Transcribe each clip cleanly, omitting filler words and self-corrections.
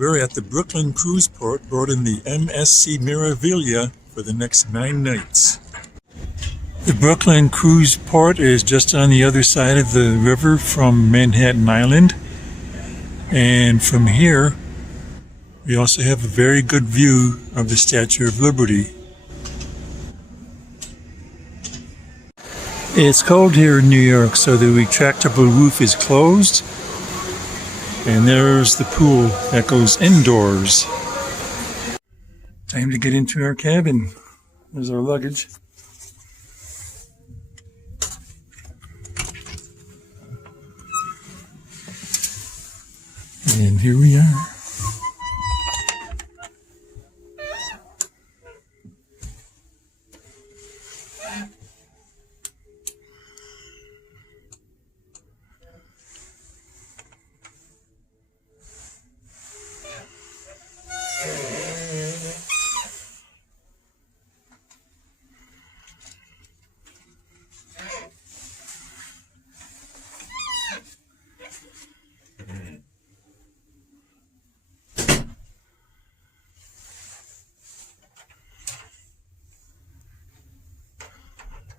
We're at the Brooklyn Cruise Port boarding the MSC Meraviglia for the next 9 nights. The Brooklyn Cruise Port is just on the other side of the river from Manhattan Island. And from here, we also have a very good view of the Statue of Liberty. It's cold here in New York, so the retractable roof is closed. And there's the pool that goes indoors. Time to get into our cabin. There's our luggage. And here we are.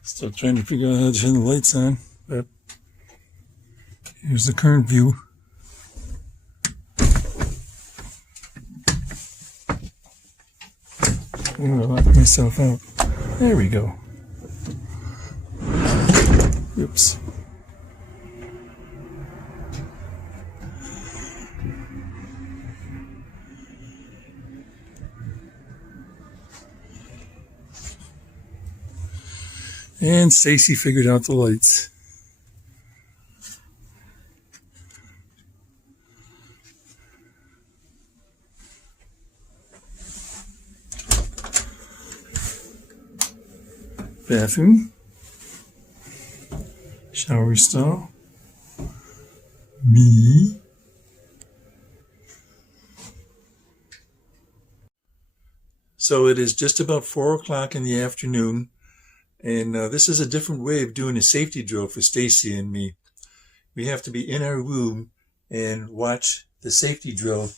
Still trying to figure out how to turn the lights on, but here's the current view. I'm gonna lock myself out. There we go. Oops. And Stacy figured out the lights. Bathroom. Shower stall. Me. So it is just about 4 o'clock in the afternoon. And this is a different way of doing a safety drill for Stacy and me. We have to be in our room and watch the safety drill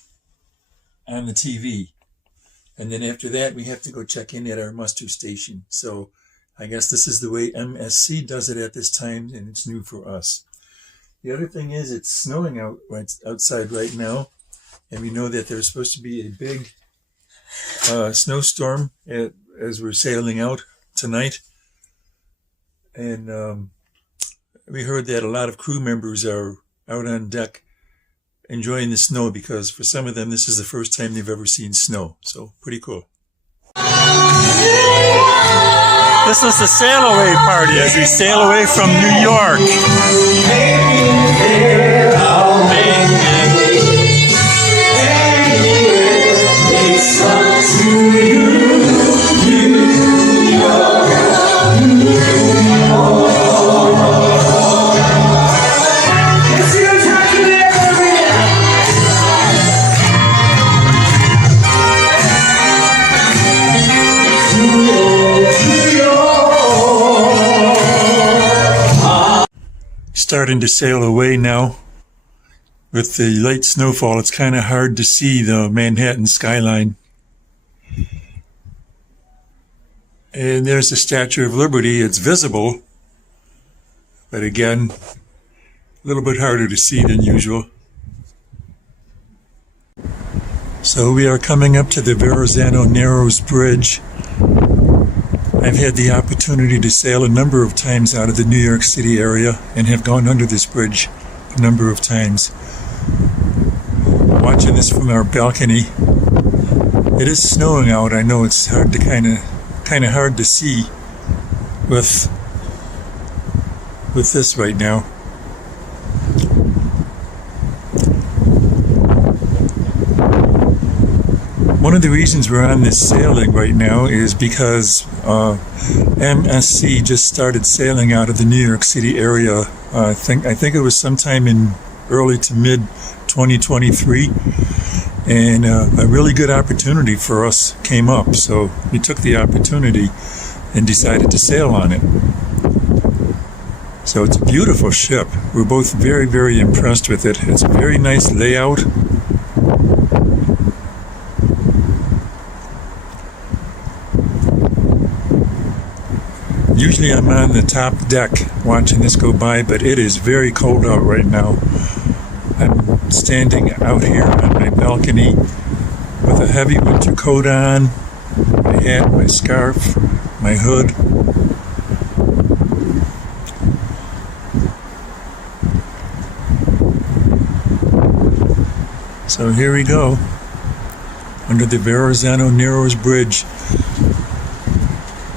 on the TV. And then after that, we have to go check in at our muster station. So I guess this is the way MSC does it at this time, and it's new for us. The other thing is it's snowing outside right now. And we know that there's supposed to be a big snowstorm as we're sailing out tonight. And we heard that a lot of crew members are out on deck enjoying the snow because for some of them, this is the first time they've ever seen snow. So pretty cool. This is the sail away party as we sail away from New York. Starting to sail away now. With the light snowfall, it's kind of hard to see the Manhattan skyline. And there's the Statue of Liberty. It's visible, but again, a little bit harder to see than usual. So we are coming up to the Verrazano Narrows Bridge. I've had the opportunity to sail a number of times out of the New York City area and have gone under this bridge a number of times. Watching this from our balcony, it is snowing out. I know it's hard to kind of hard to see with this right now. One of the reasons we're on this sailing right now is because MSC just started sailing out of the New York City area. I think it was sometime in early to mid 2023, and a really good opportunity for us came up. So we took the opportunity and decided to sail on it. So it's a beautiful ship. We're both very, very impressed with it. It's a very nice layout. Usually I'm on the top deck watching this go by, but it is very cold out right now. I'm standing out here on my balcony with a heavy winter coat on, my hat, my scarf, my hood. So here we go, under the Verrazano Narrows Bridge.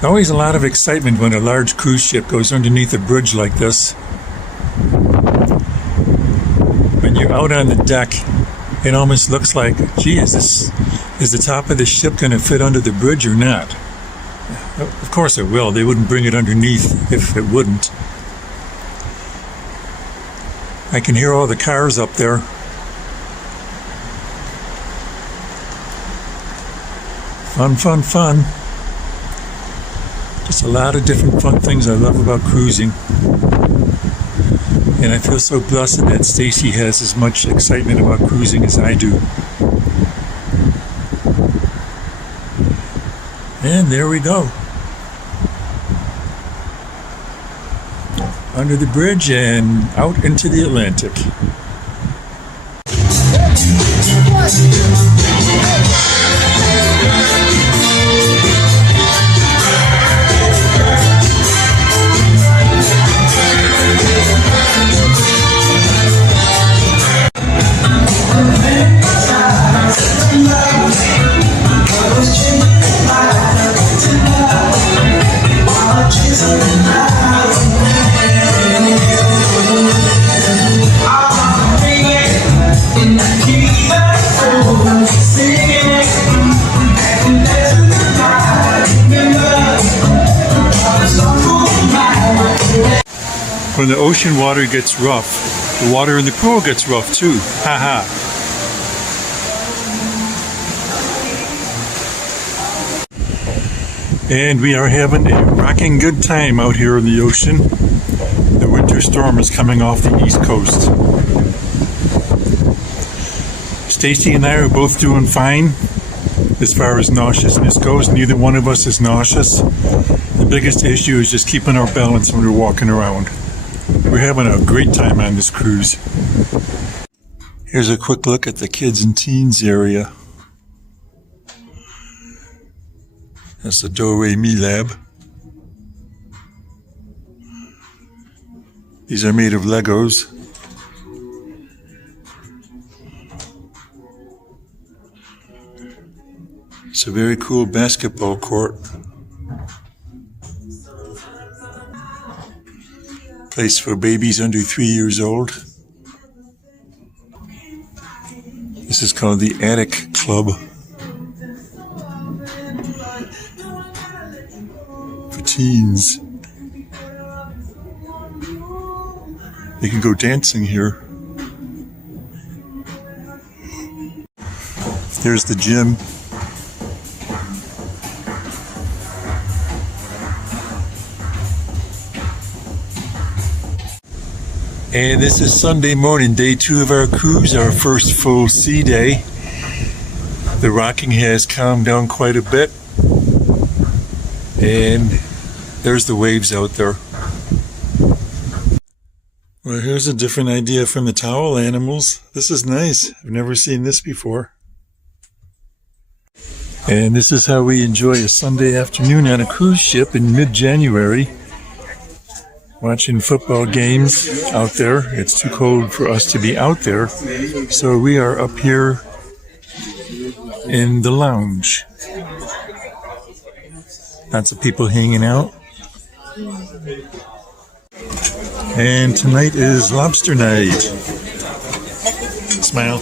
Always a lot of excitement when a large cruise ship goes underneath a bridge like this. When you're out on the deck, it almost looks like, gee, is the top of the ship going to fit under the bridge or not? Of course it will. They wouldn't bring it underneath if it wouldn't. I can hear all the cars up there. Fun, fun, fun. Just a lot of different fun things I love about cruising. And I feel so blessed that Stacy has as much excitement about cruising as I do. And there we go. Under the bridge and out into the Atlantic. When the ocean water gets rough, the water in the pool gets rough too. Ha ha. And we are having a rocking good time out here in the ocean. The winter storm is coming off the east coast. Stacy and I are both doing fine as far as nauseousness goes. Neither one of us is nauseous. The biggest issue is just keeping our balance when we're walking around. We're having a great time on this cruise. Here's a quick look at the kids and teens area. That's the Do-Re-Mi Lab. These are made of Legos. It's a very cool basketball court. Place for babies under 3 years old. This is called the Attic Club. For teens. They can go dancing here. There's the gym. And this is Sunday morning, day 2 of our cruise, our first full sea day. The rocking has calmed down quite a bit. And there's the waves out there. Well, here's a different idea from the towel animals. This is nice. I've never seen this before. And this is how we enjoy a Sunday afternoon on a cruise ship in mid-January. Watching football games out there. It's too cold for us to be out there. So we are up here in the lounge. Lots of people hanging out. And tonight is lobster night. Smile.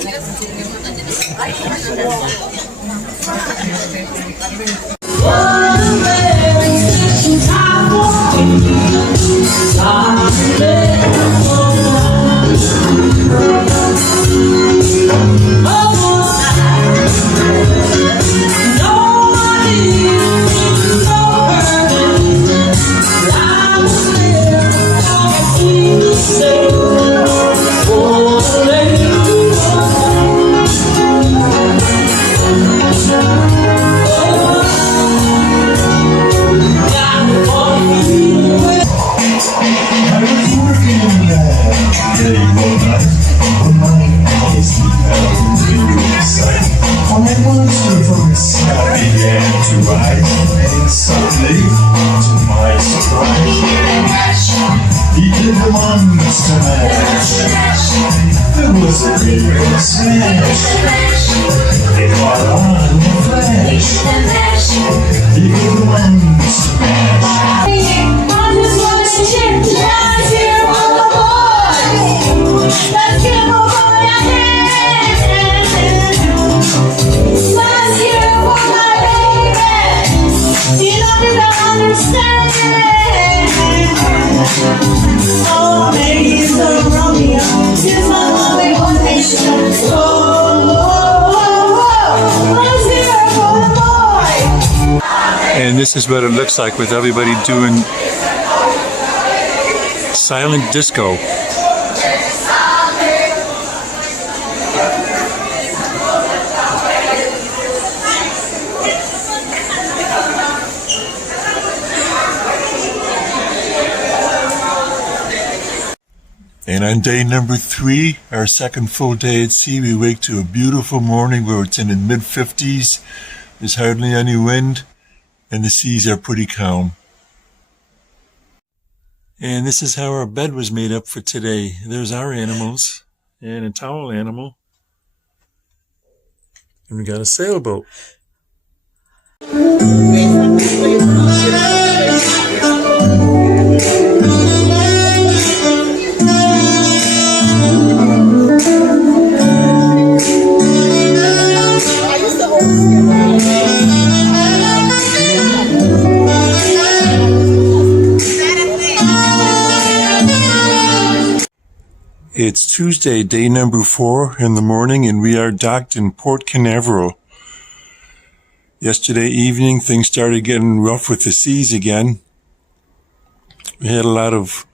I was working day or night, when my eyes beheld the new sight. When a monster from the sky began to rise, and suddenly, to my surprise, he did the monster mash. There was a real smash. It caught on in a flash. He did the monster mash. Oh, maybe it's a Romeo. Here's my lovely one nation. Let's hear it for the boy. And this is what it looks like with everybody doing silent disco. And on day number 3, our second full day at sea, we wake to a beautiful morning where it's in the mid-50s. There's hardly any wind, and the seas are pretty calm. And this is how our bed was made up for today. There's our animals, and a towel animal. And we got a sailboat. It's Tuesday, day number 4 in the morning, and we are docked in Port Canaveral. Yesterday evening, things started getting rough with the seas again. We had a lot of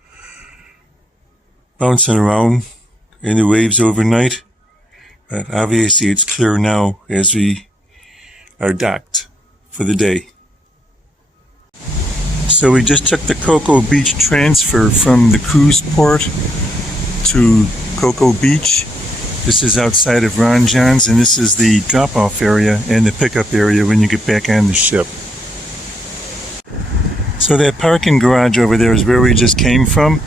bouncing around in the waves overnight, but obviously it's clear now as we are docked for the day. So we just took the Cocoa Beach transfer from the cruise port to Cocoa Beach. This is outside of Ron Jon's, and this is the drop-off area and the pickup area when you get back on the ship. So that parking garage over there is where we just came from,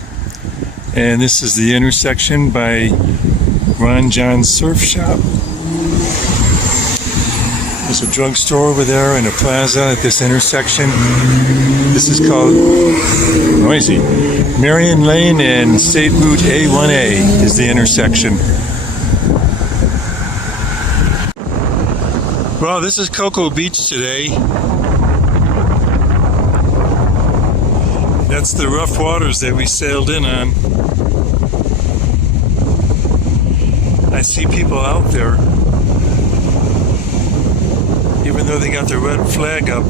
and this is the intersection by Ron Jon's Surf Shop. There's a drugstore over there and a plaza at this intersection. This is called noisy. Marion Lane and State Route A1A is the intersection. Well, this is Cocoa Beach today. That's the rough waters that we sailed in on. I see people out there. Even though they got their red flag up,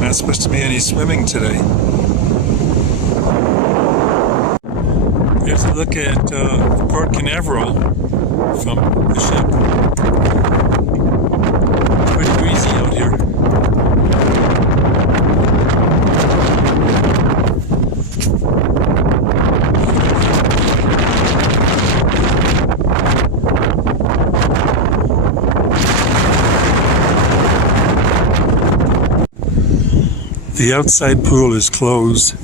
not supposed to be any swimming today. Here's a look at Port Canaveral from the ship. It's pretty breezy out here. The outside pool is closed.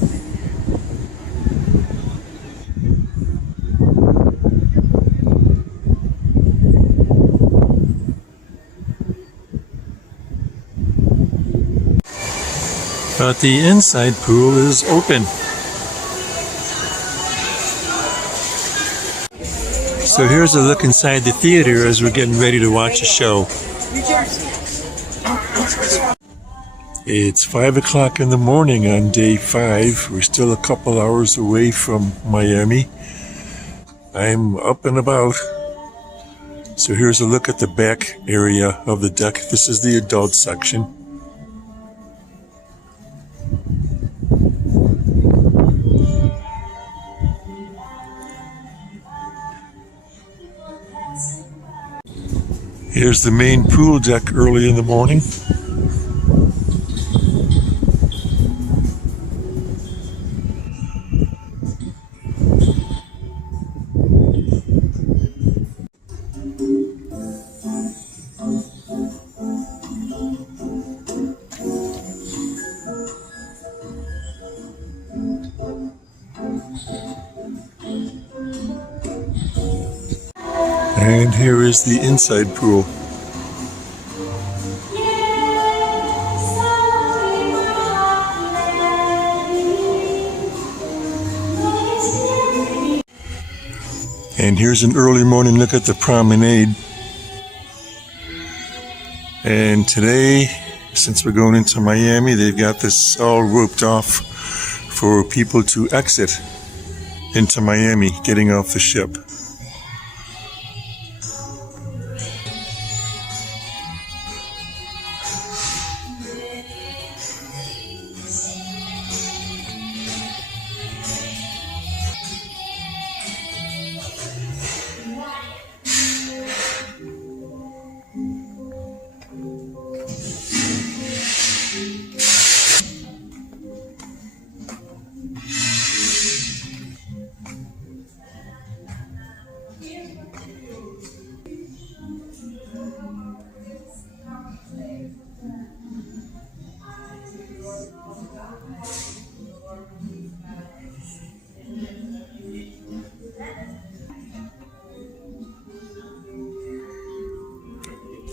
But the inside pool is open. So here's a look inside the theater as we're getting ready to watch a show. It's 5 o'clock in the morning on day 5. We're still a couple hours away from Miami. I'm up and about. So here's a look at the back area of the deck. This is the adult section. Here's the main pool deck early in the morning. And here is the inside pool. And here's an early morning look at the promenade. And today, since we're going into Miami, they've got this all roped off for people to exit into Miami, getting off the ship.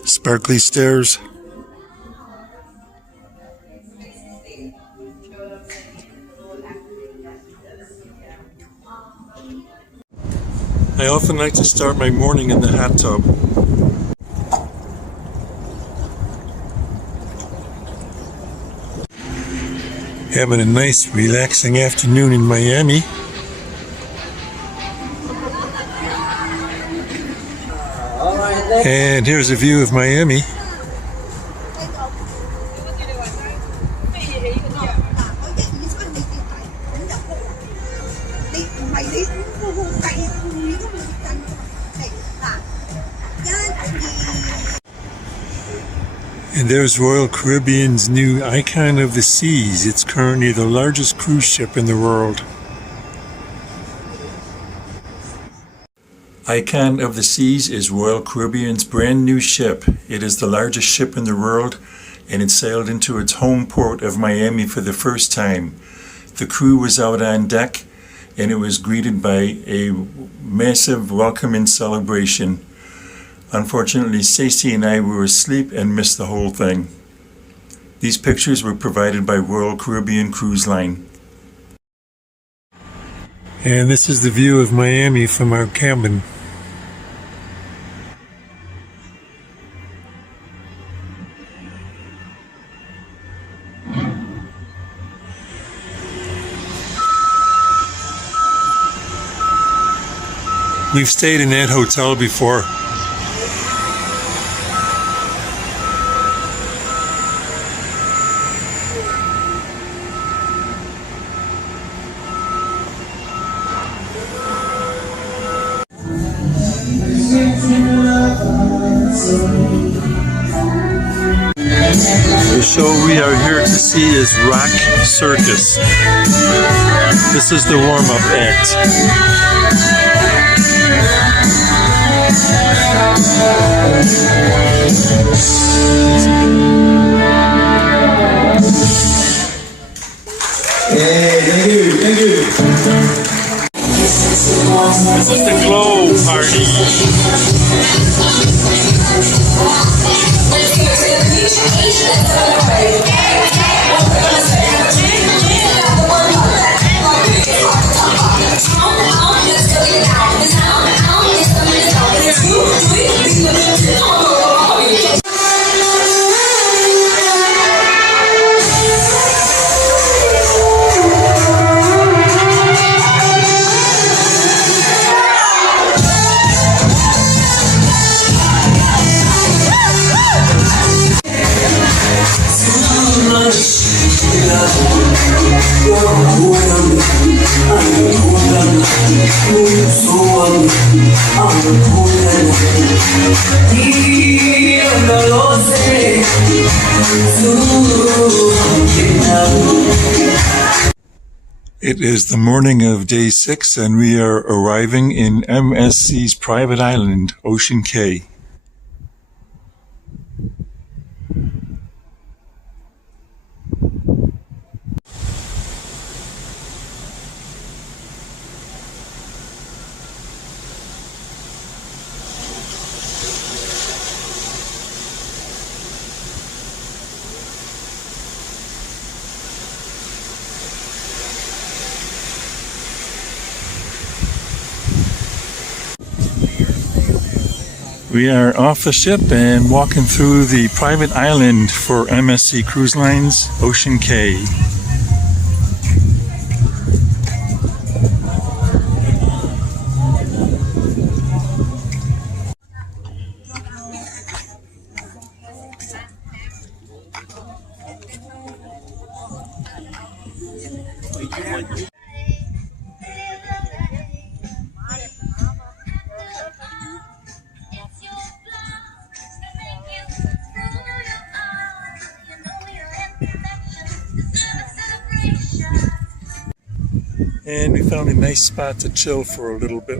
Sparkly stairs. I often like to start my morning in the hot tub. Having a nice relaxing afternoon in Miami. And here's a view of Miami. And there's Royal Caribbean's new Icon of the Seas. It's currently the largest cruise ship in the world. Icon of the Seas is Royal Caribbean's brand new ship. It is the largest ship in the world, and it sailed into its home port of Miami for the first time. The crew was out on deck, and it was greeted by a massive welcoming celebration. Unfortunately, Stacey and I were asleep and missed the whole thing. These pictures were provided by Royal Caribbean Cruise Line. And this is the view of Miami from our cabin. We've stayed in that hotel before. The show we are here to see is Rock Circus. This is the warm-up act. Thank you. This is the Glow Party. It is the morning of day 6 and we are arriving in MSC's private island, Ocean Cay. We are off the ship and walking through the private island for MSC Cruise Lines, Ocean Cay. And we found a nice spot to chill for a little bit.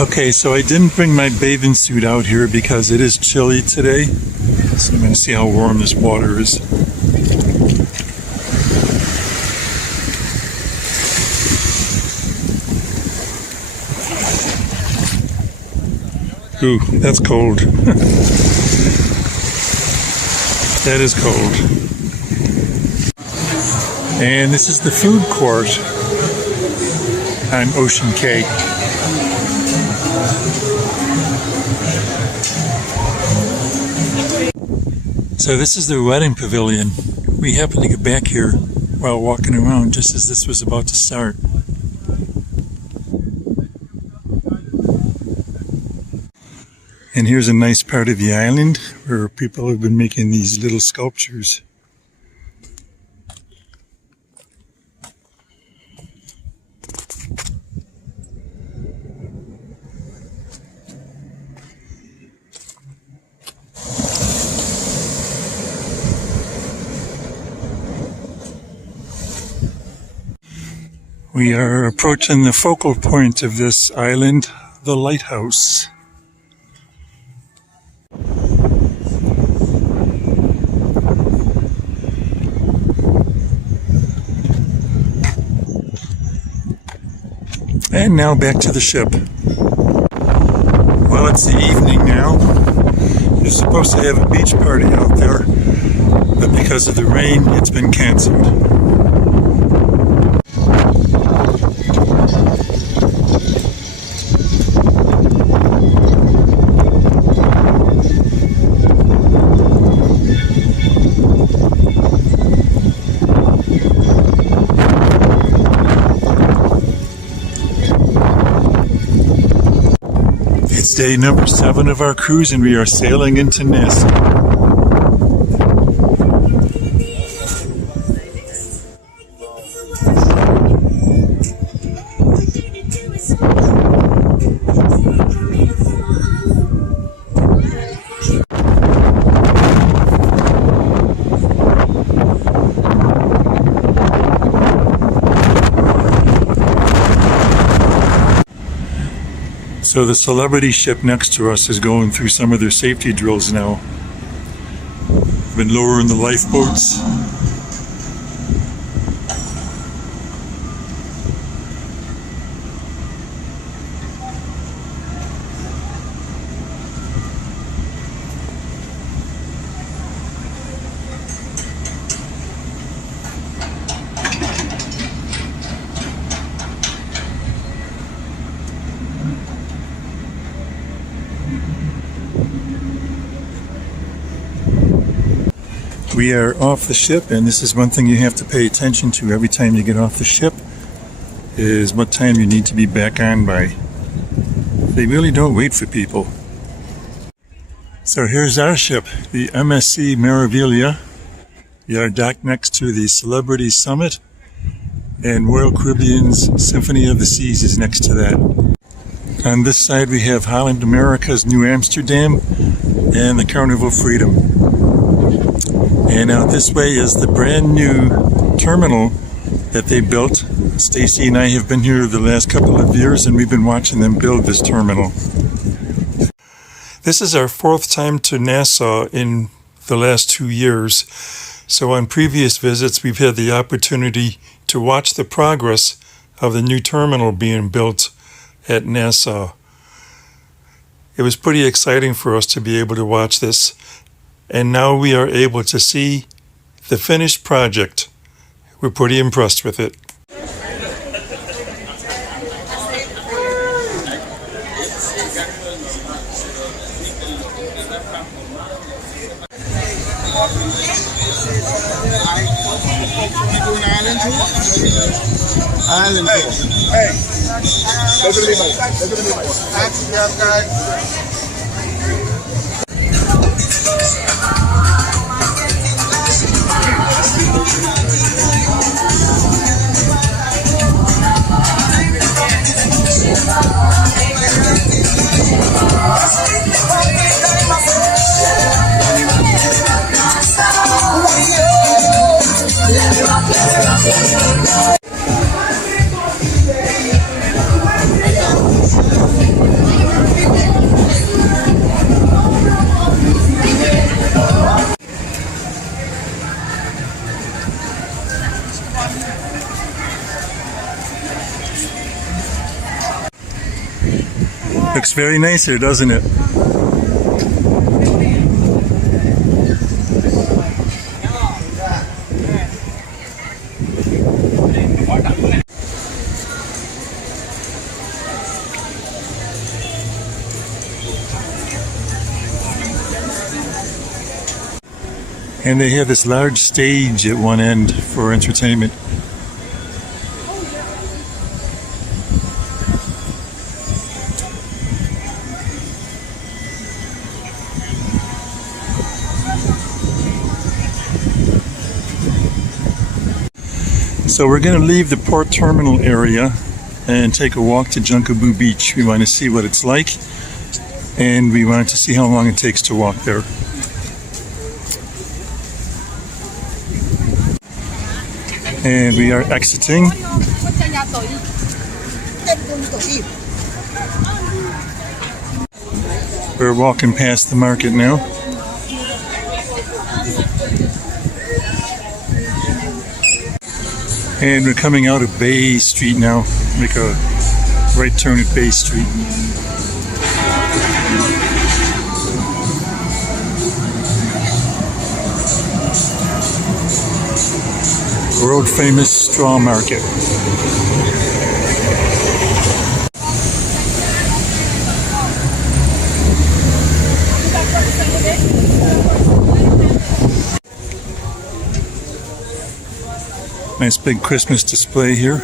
Okay, so I didn't bring my bathing suit out here because it is chilly today. So I'm going to see how warm this water is. Ooh, that's cold. That is cold. And this is the food court on Ocean Cay. So this is the wedding pavilion. We happened to get back here while walking around just as this was about to start. And here's a nice part of the island where people have been making these little sculptures. We are approaching the focal point of this island, the lighthouse. And now back to the ship. Well, it's the evening now. You're supposed to have a beach party out there, but because of the rain, it's been canceled. It's day number 7 of our cruise and we are sailing into Nassau. So the Celebrity ship next to us is going through some of their safety drills now. Been lowering the lifeboats. We are off the ship, and this is one thing you have to pay attention to every time you get off the ship, is what time you need to be back on by. They really don't wait for people. So here's our ship, the MSC Meraviglia. We are docked next to the Celebrity Summit, and Royal Caribbean's Symphony of the Seas is next to that. On this side we have Holland America's New Amsterdam and the Carnival Freedom. And out this way is the brand new terminal that they built. Stacy and I have been here the last couple of years and we've been watching them build this terminal. This is our 4th time to Nassau in the last 2 years. So on previous visits we've had the opportunity to watch the progress of the new terminal being built at Nassau. It was pretty exciting for us to be able to watch this. And now we are able to see the finished project. We're pretty impressed with it. Island tour. Hey, go to the mic. Go to the mic. Action, guys. Looks very nice here, doesn't it? And they have this large stage at one end for entertainment. So we're going to leave the port terminal area and take a walk to Junkanoo Beach. We want to see what it's like, and we want to see how long it takes to walk there. And we are exiting. We're walking past the market now. And we're coming out of Bay Street now. Make a right turn at Bay Street. World famous straw market. Nice big Christmas display here.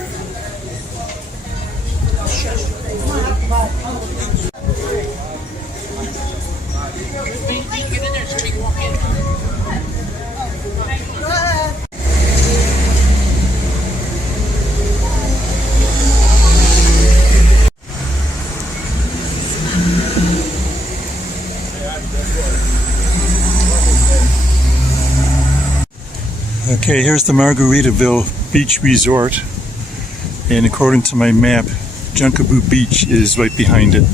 Okay, here's the Margaritaville Beach Resort, and according to my map, Junkanoo Beach is right behind it.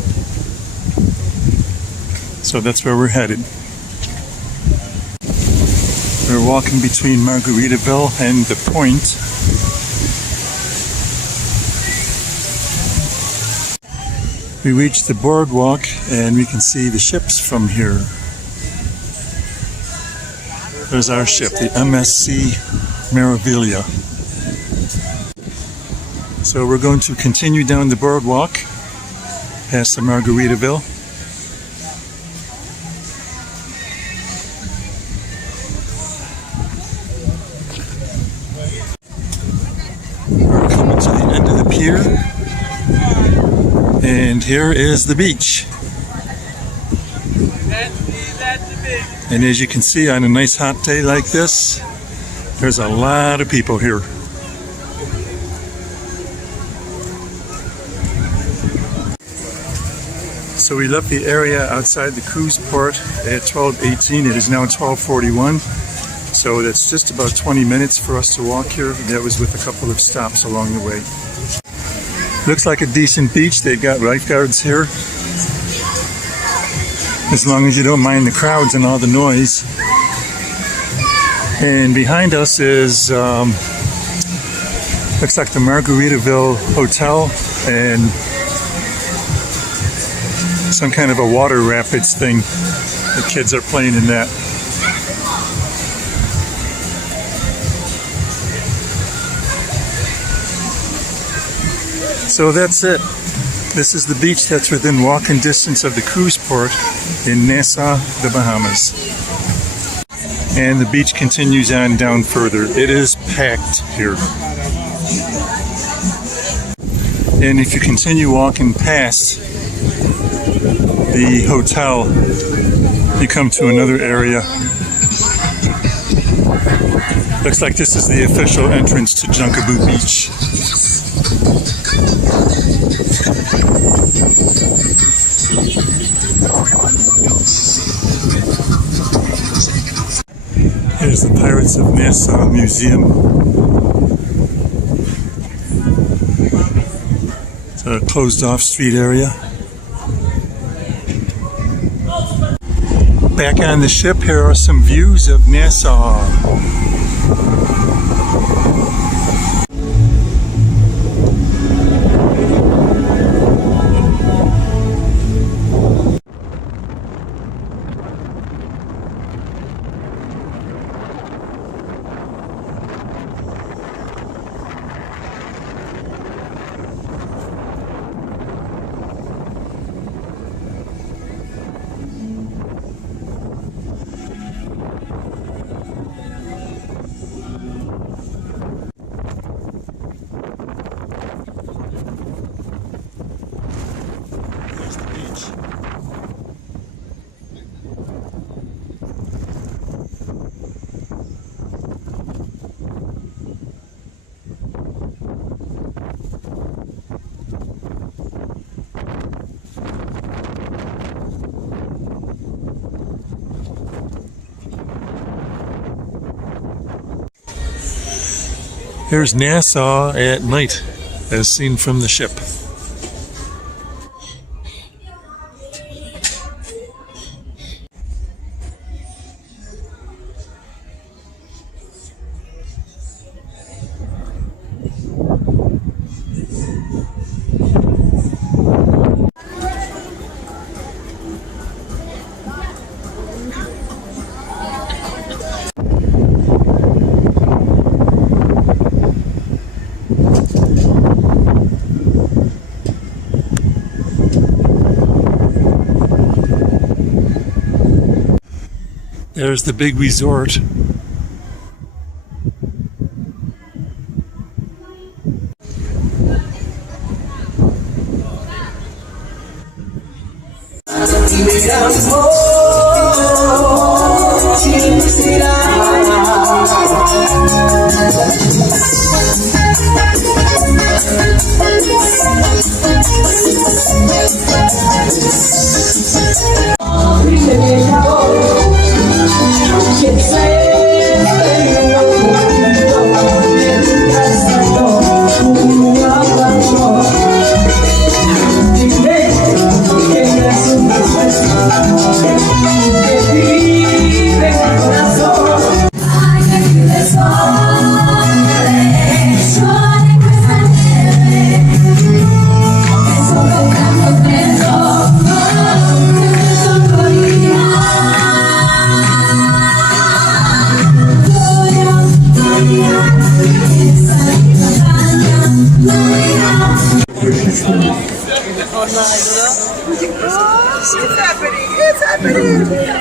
So that's where we're headed. We're walking between Margaritaville and the Point. We reached the boardwalk and we can see the ships from here. There's our ship, the MSC Meraviglia. So we're going to continue down the boardwalk past the Margaritaville. We're coming to the end of the pier, and here is the beach. And as you can see, on a nice hot day like this, there's a lot of people here. So we left the area outside the cruise port at 12:18. It is now 12:41. So that's just about 20 minutes for us to walk here. That was with a couple of stops along the way. Looks like a decent beach. They've got lifeguards here, as long as you don't mind the crowds and all the noise. And behind us is, looks like the Margaritaville Hotel, and some kind of a water rapids thing. The kids are playing in that. So that's it. This is the beach that's within walking distance of the cruise port in Nassau, the Bahamas. And the beach continues on down further. It is packed here. And if you continue walking past the hotel, you come to another area. Looks like this is the official entrance to Junkaboo Beach. Here's the Pirates of Nassau Museum. It's a closed off street area. Back on the ship, here are some views of Nassau. There's the beach. Here's Nassau at night, as seen from the ship. There's the big resort. It's happening! It's happening!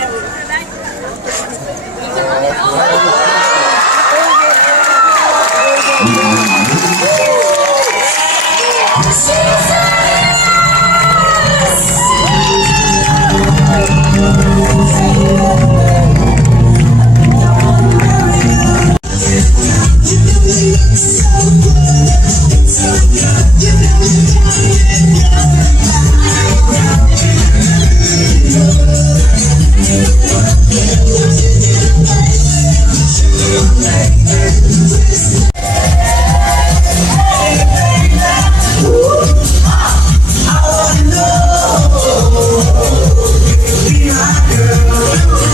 Be my girl.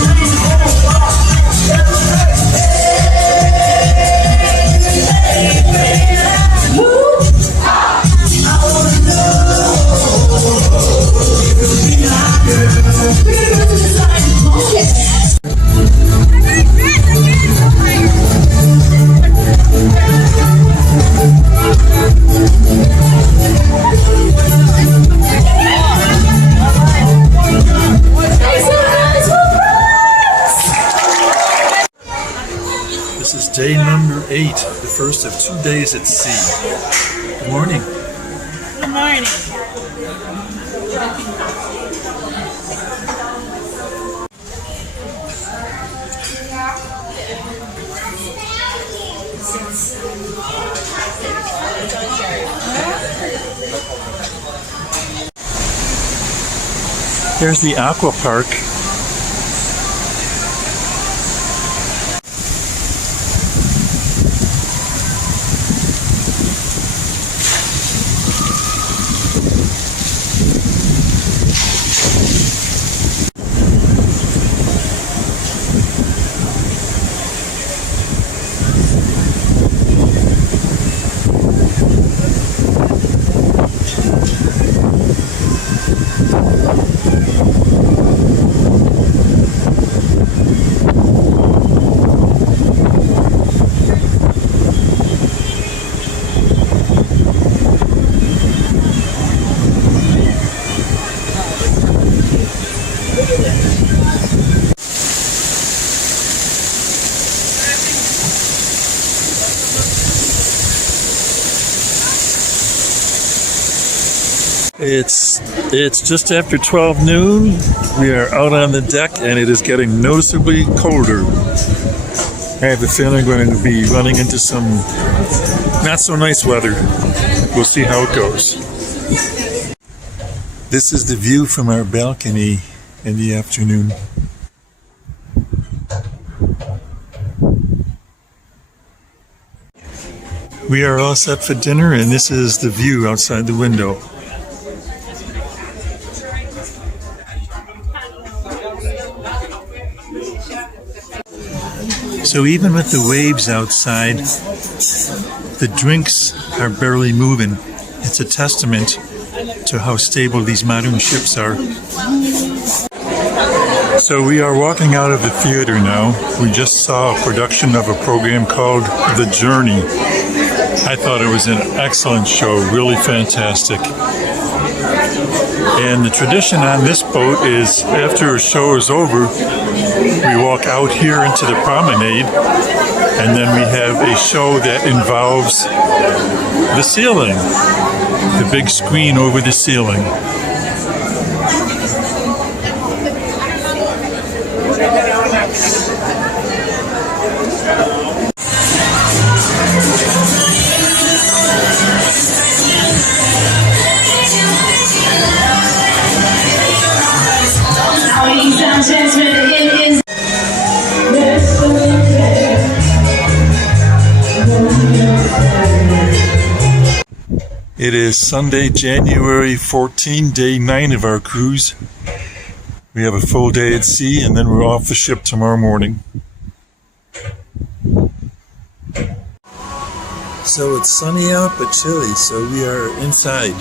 day number 8, the first of 2 days at sea. Good morning. Good morning. There's the aqua park. It's just after 12 noon. We are out on the deck and it is getting noticeably colder. I have a feeling we're going to be running into some not so nice weather. We'll see how it goes. This is the view from our balcony in the afternoon. We are all set for dinner and this is the view outside the window. So even with the waves outside, the drinks are barely moving. It's a testament to how stable these modern ships are. So we are walking out of the theater now. We just saw a production of a program called The Journey. I thought it was an excellent show, really fantastic. And the tradition on this boat is after a show is over, we walk out here into the promenade and then we have a show that involves the ceiling, the big screen over the ceiling. Ladies and gentlemen, it is It is Sunday, January 14, day 9 of our cruise. We have a full day at sea and then we're off the ship tomorrow morning. So it's sunny out but chilly, so we are inside.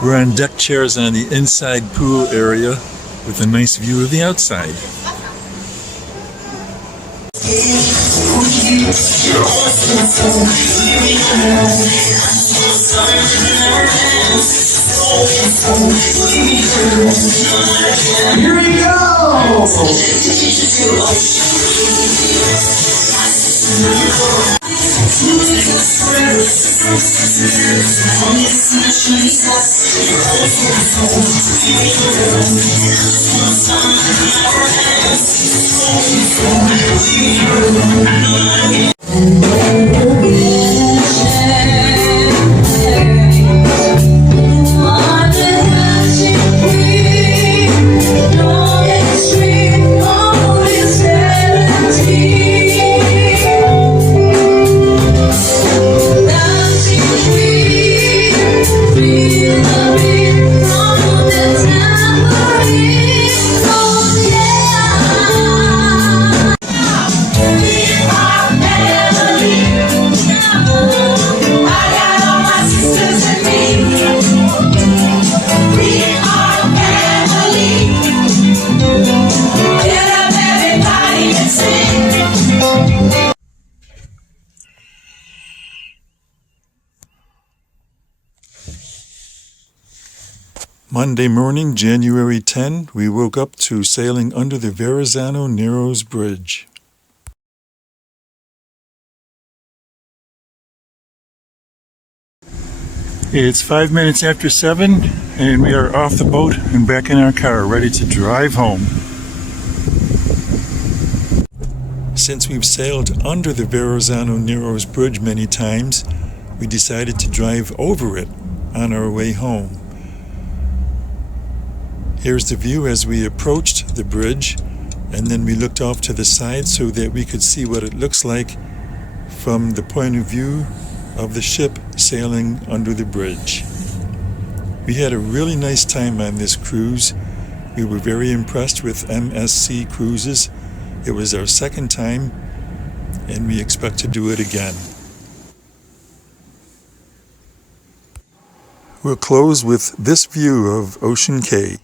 We're on deck chairs on the inside pool area with a nice view of the outside. Here we go! Monday morning, January 10, we woke up to sailing under the Verrazano Narrows Bridge. It's 5 minutes after 7, and we are off the boat and back in our car, ready to drive home. Since we've sailed under the Verrazano Narrows Bridge many times, we decided to drive over it on our way home. Here's the view as we approached the bridge, and then we looked off to the side so that we could see what it looks like from the point of view of the ship sailing under the bridge. We had a really nice time on this cruise. We were very impressed with MSC Cruises. It was our second time, and we expect to do it again. We'll close with this view of Ocean Cay.